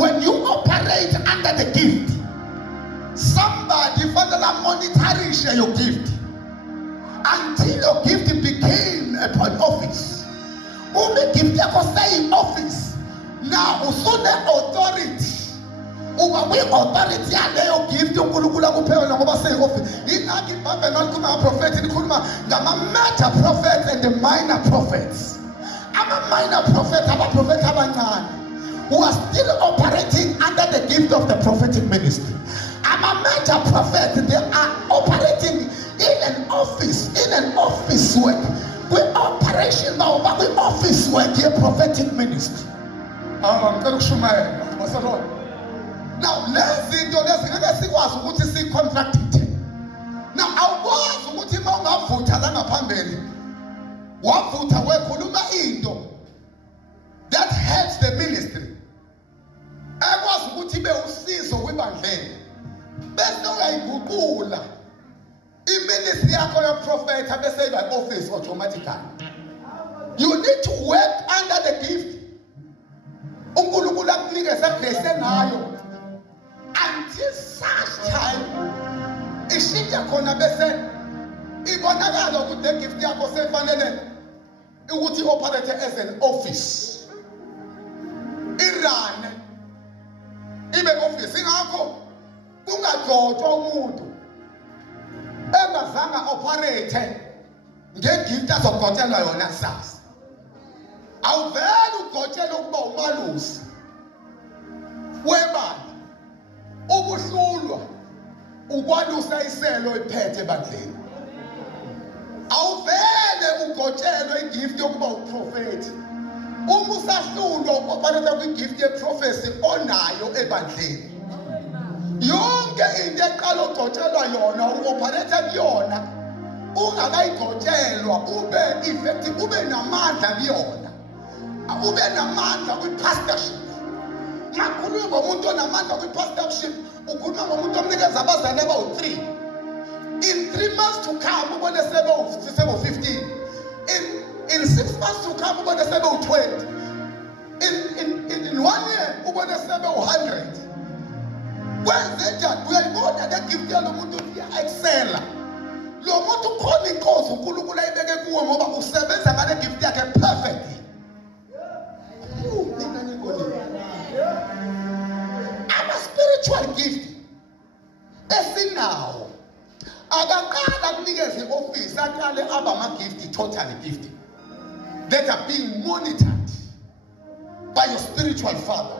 When you operate under the gift, somebody finally monitoring your gift until your gift became an office. Ube gift yako say office. Now usune authority. Uba we authority aleyo gift uNkulunkulu akuphela ngoba say office. Inaki bambe nalikhuluma prophet nikhuluma ngama major prophets and the minor prophets. Ama minor prophets abaprofeti abancane who are still operating under the gift of the prophetic ministry. I'm a major prophet. They are operating in an office work. We operation now, but we office work here, prophetic ministry. Now, let's see contracted. Now, I was that helps the ministry. I was bese uyayiguqula iministry yakho yo prophet abese by office automatically. You need to work under the gift uNkulunkulu akunikeza grace nayo until such time ishintsha khona bese ibonakala ukuthi the gift yakho sefanele ukuthi operate as an office irane ibe office ingakho kungagcotshwa umuntu engazange operate ngegift azogcotshelwa yona kusasa. Awuvele ugcotshele ukuba umalusi webandla ubuhlulwa ukwalusa iselo iphethe ebandleni. Awuvele ugcotshelwe igift yokuba uprofeti uma usahlulwa ukoperate kwigift yeprofesi onayo ebandleni. Yonke into eqala ugcotshelwa yona uoperate kuyona ungakayigcotshelwa ube effective ube namandla kuyona ube namandla kwi-pastorship. Makhuluma ngomuntu onamandla kwi-pastorship ukhuluma ngomuntu omnikeza abazali abawu-3 in 3 months to come ubone sebe-15 in 6 months to come ubone sebe-20 in 1 year ubone sebe-100. Kwenze njani? Uyayibona le gift yalo muntu iya-excela. Lo muntu khona inkosi uNkulunkulu ayibeke kuwe ngoba usebenza ngale gift yakhe perfectly. Ama spiritual gift esinawo akaqala kunikeza i-office aqale abama-gift totally gift that are being monitored by your spiritual father.